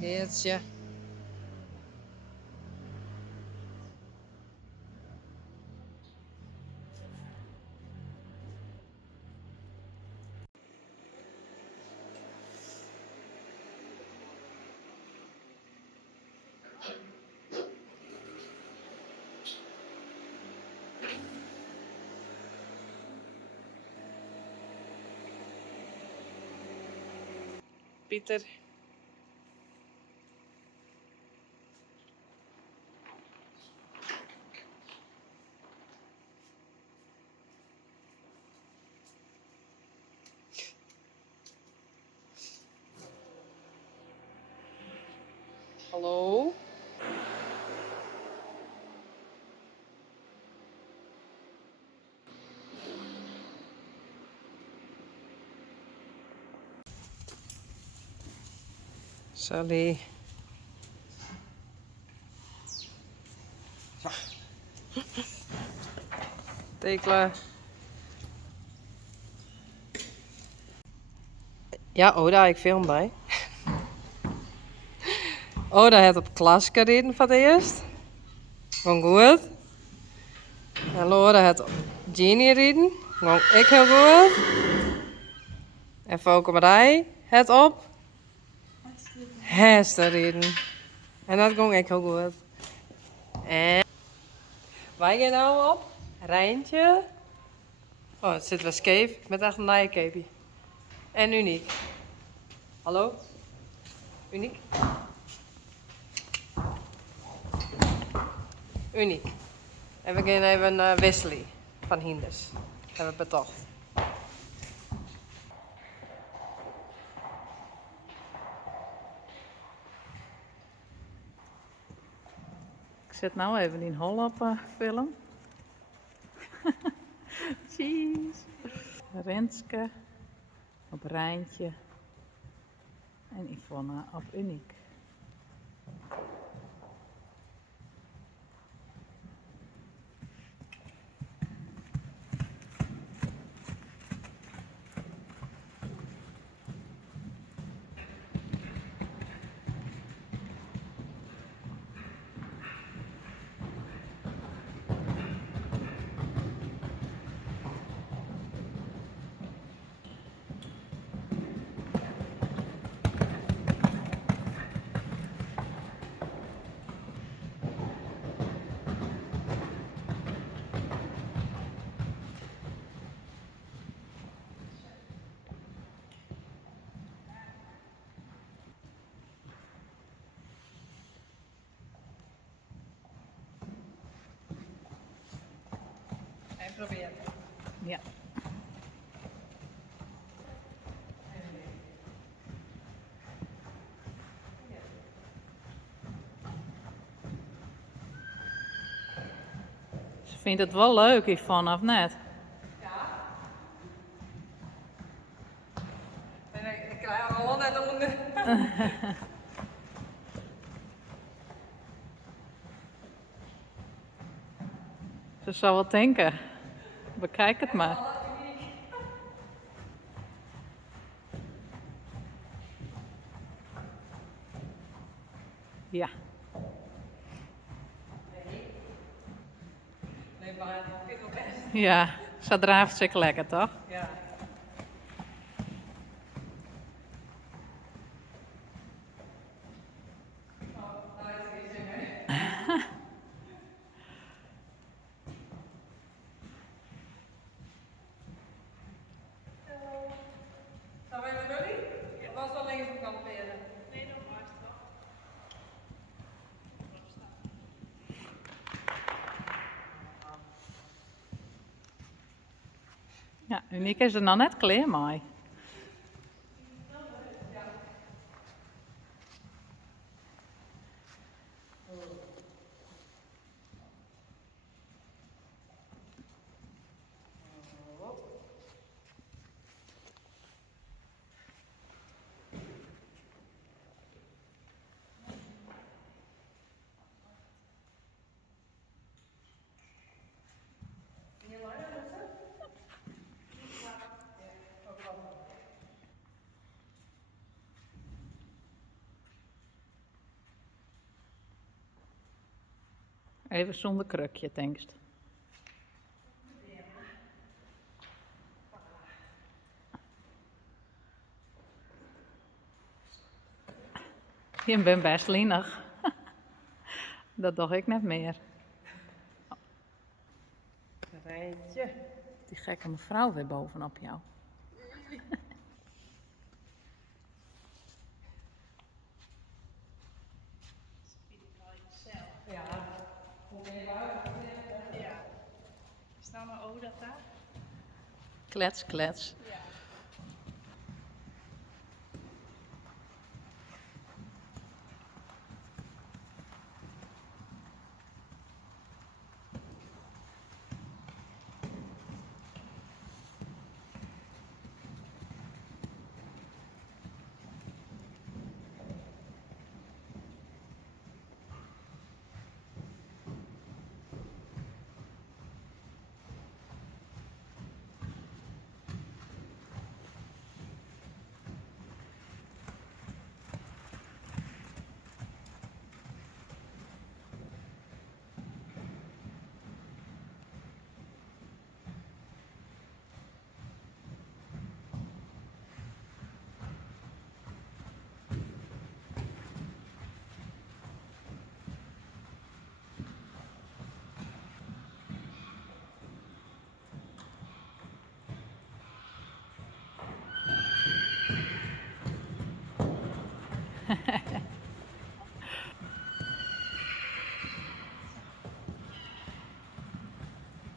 Geertje. Pieter. Hallo? Sally. Tekla. Ja, Oda, ik film bij. Oda heeft op klas gereden voor het eerst. Gewoon goed. En Laura heeft op Genie gereden. Gewoon ik heel goed. En Fouke Marij het op Hester gereden. En dat ging ik heel goed. En wij gaan nou op Rijntje. Oh, het zit wel scheef met echt een naaikepie. En Uniek. Hallo? Uniek? Uniek. En we gaan even naar Wesley van Hinders. Hebben we betocht. Ik zet nou even in hol op film. Cheese. Renske op Rijntje en Yvonne op Uniek. En probeer. Ja. Ze vindt het wel leuk, Yvonne, of net? Ja. En ik krijg al net onder. Ze zou wat denken. Bekijk het maar. Ja. Nee, maar ik vind het best. Ja, ze draaft zich lekker, toch? Ja. Zijn wij met jullie? Of was dat links op kamperen? Nee, dat was het toch. Ja, Uniek is er nog net klaar mee. Even zonder krukje, denkst. Je bent best lienig. Dat dacht ik net meer. Rijntje. Die gekke mevrouw weer bovenop jou. Ja. Hoe ben je uit? Ja. Is nou maar O dat daar? Klets, klets. Ja.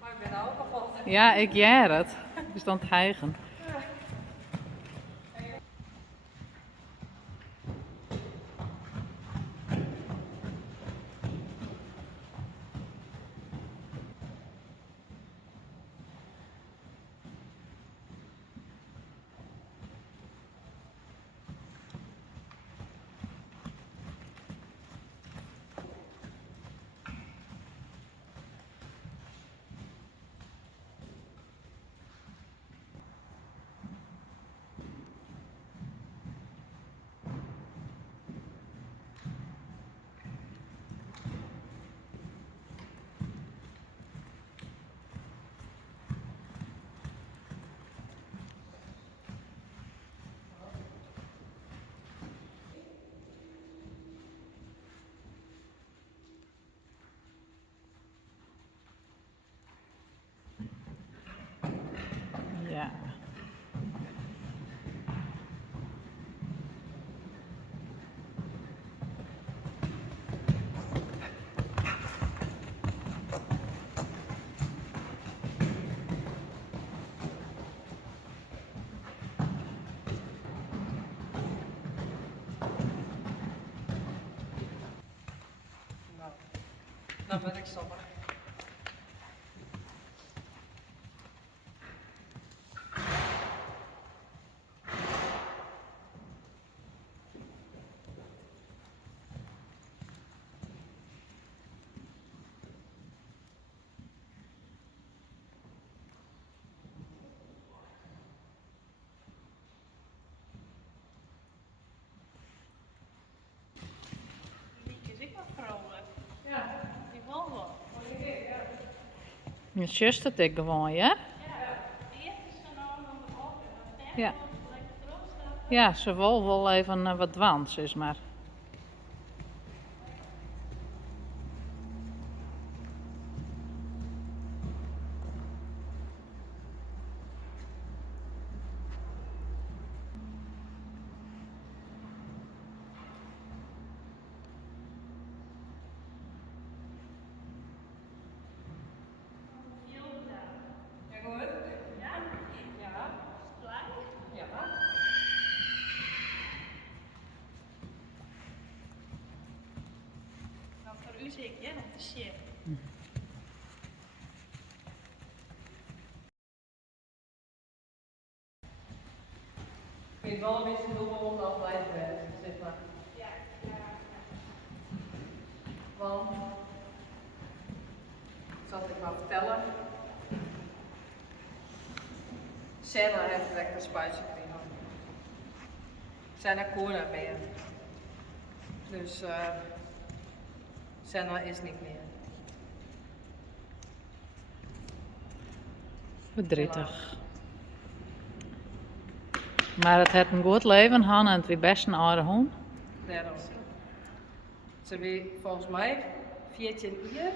Maar ik ben ook kapot. Ja, ik jij het. Je stond te hijgen. Ja. Nou, dan ben ik stoppen. Lieke is ik wel vrolijk. Ja. Die Volvo. Je zus dat ik gewoon, ja? Ja. Die heeft ze nou nog op en dan Ja. lekker erop staat. Ja, ze wil wel even wat dwans, is maar. Ja, goed? Ja? Ja. Blij? Ja. Nou, voor u zeker, ja, om te shit. Ik vind het wel een beetje doen om te blijven werken, zeg maar. Ja, ja. Want, zal ik maar vertellen. Senna heeft direct een spuitje gekregen. Senna kon er meer. Dus Senna is niet meer. Verdrietig. Maar het heeft een goed leven gehad en het was best een aardige hond. Daarom. Ze weer volgens mij 14 uur,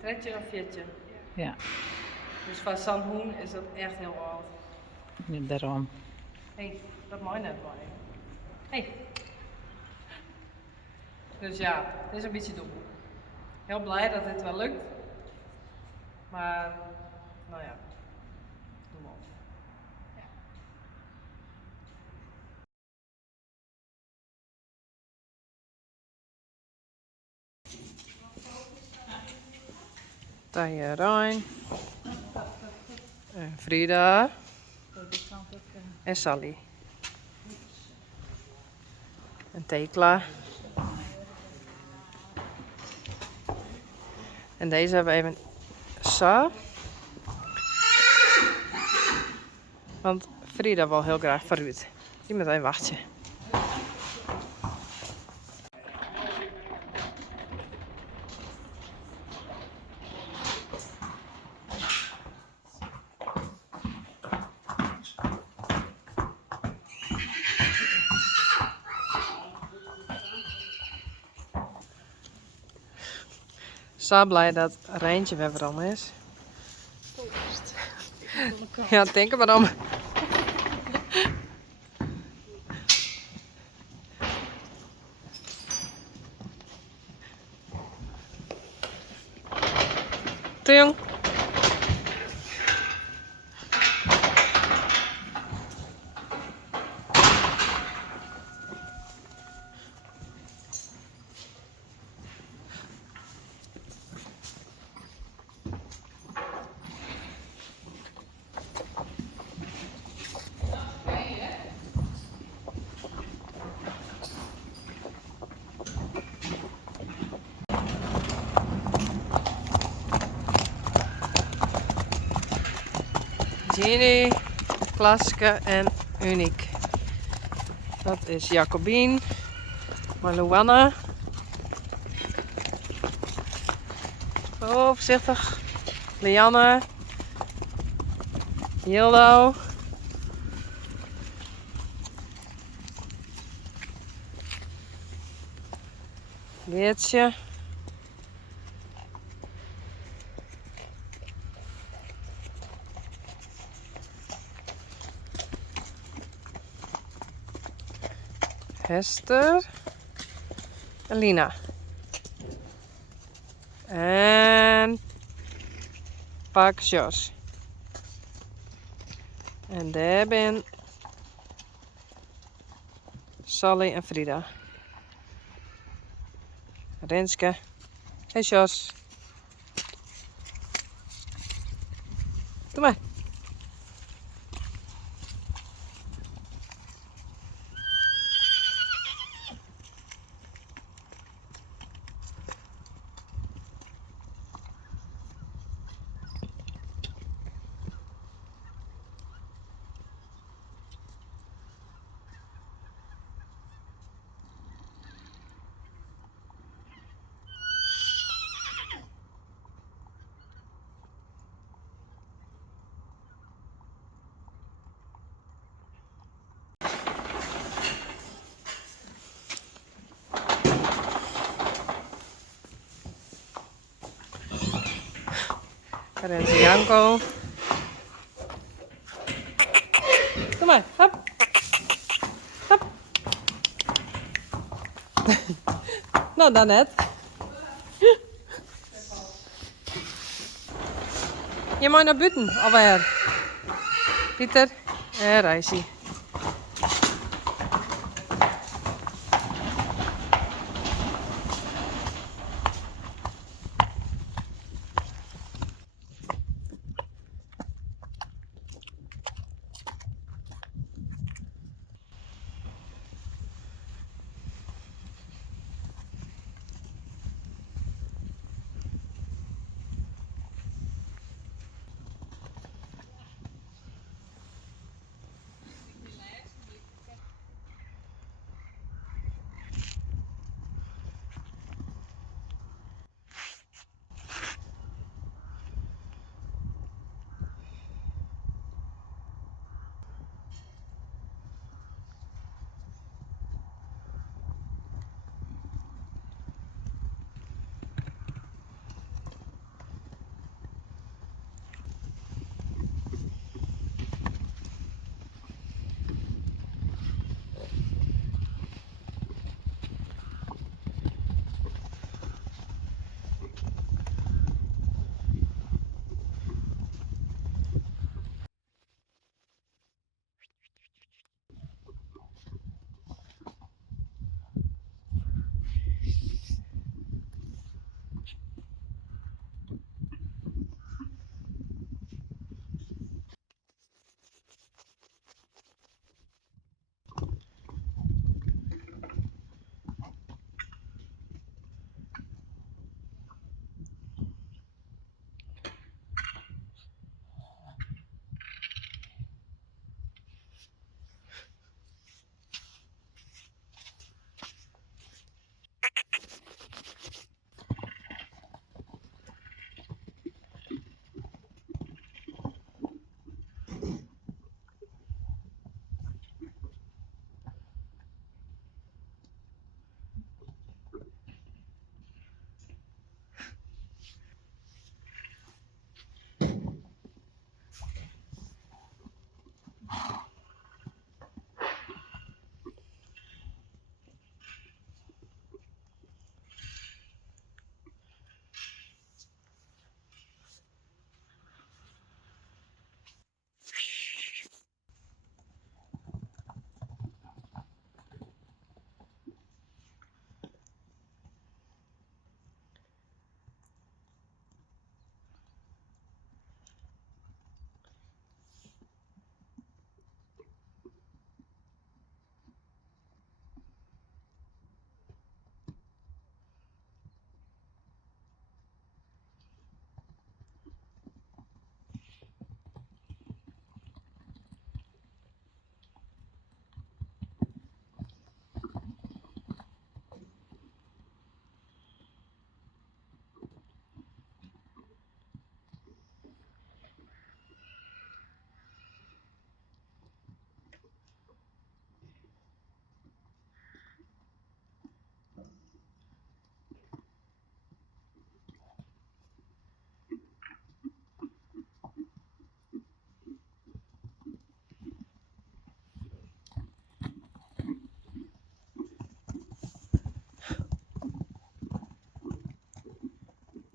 13 of 14. Ja, Dus voor zo'n hoen is dat echt heel oud. ja, daarom. Hé, dat mag net wel. Hé. Dus ja, het is een beetje dom. Heel blij dat dit wel lukt. Maar, nou ja, doe maar. Tanja Rijn. En Frida. En Sally. En Tekla. En deze hebben we even zo. Want Frida wil heel graag vooruit. Die moet even wachten. Zo blij dat Rijntje weer waarom is. Ja, denk er maar om. Te jong. Ginny, Klaske en Uniek. Dat is Jacobien, Marlouanne. Oh, voorzichtig. Lianne. Hildo. Geertje. Hester. En Lina. En Pak Jos. En daar ben Sally en Frida. Renske. Hey Jos. Doe maar. Renze Janko. Doe maar, hop. Hop. Nou, dan net. Je mag naar buiten, alweer. Pieter en Reisje.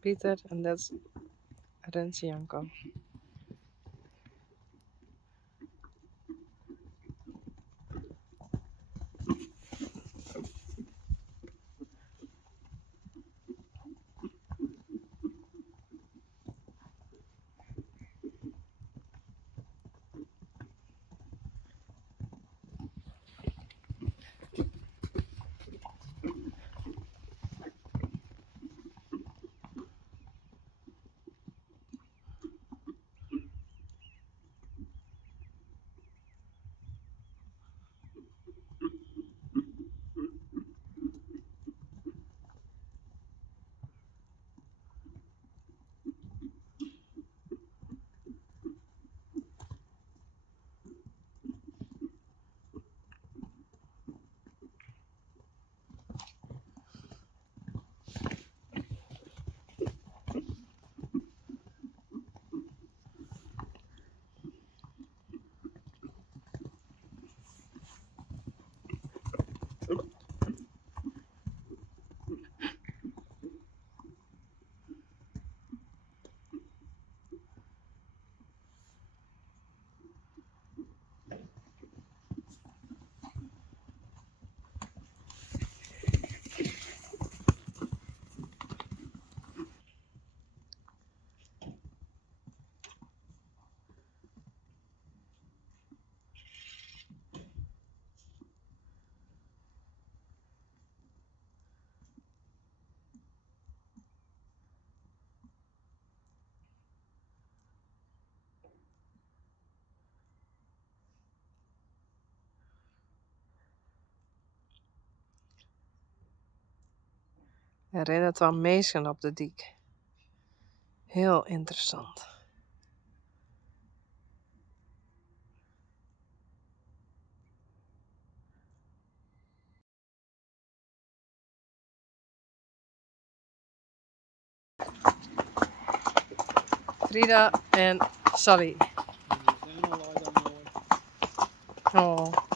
Pieter en dat is Rens Janko. Er rennen wel mensen op de dik. Heel interessant. Frida en Sally. Oh.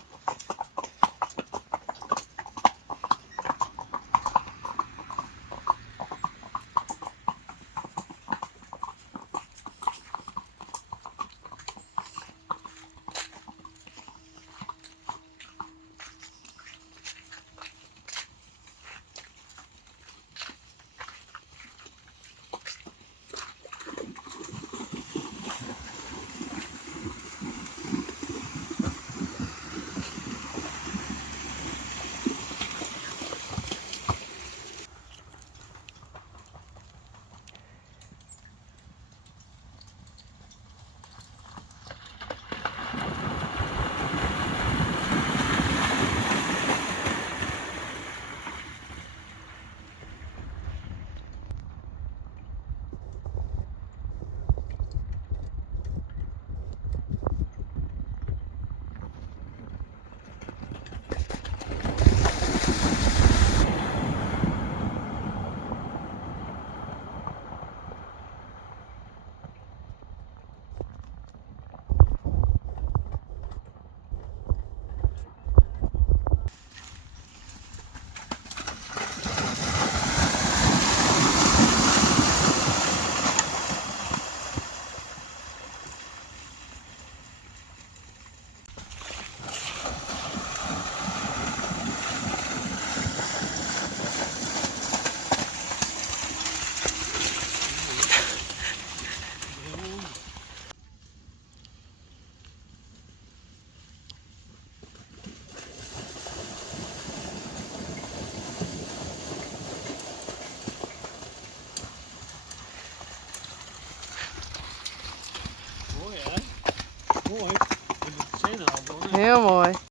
Mooi hè? Mooi. Ik vind het zeker al hoor. Heel mooi.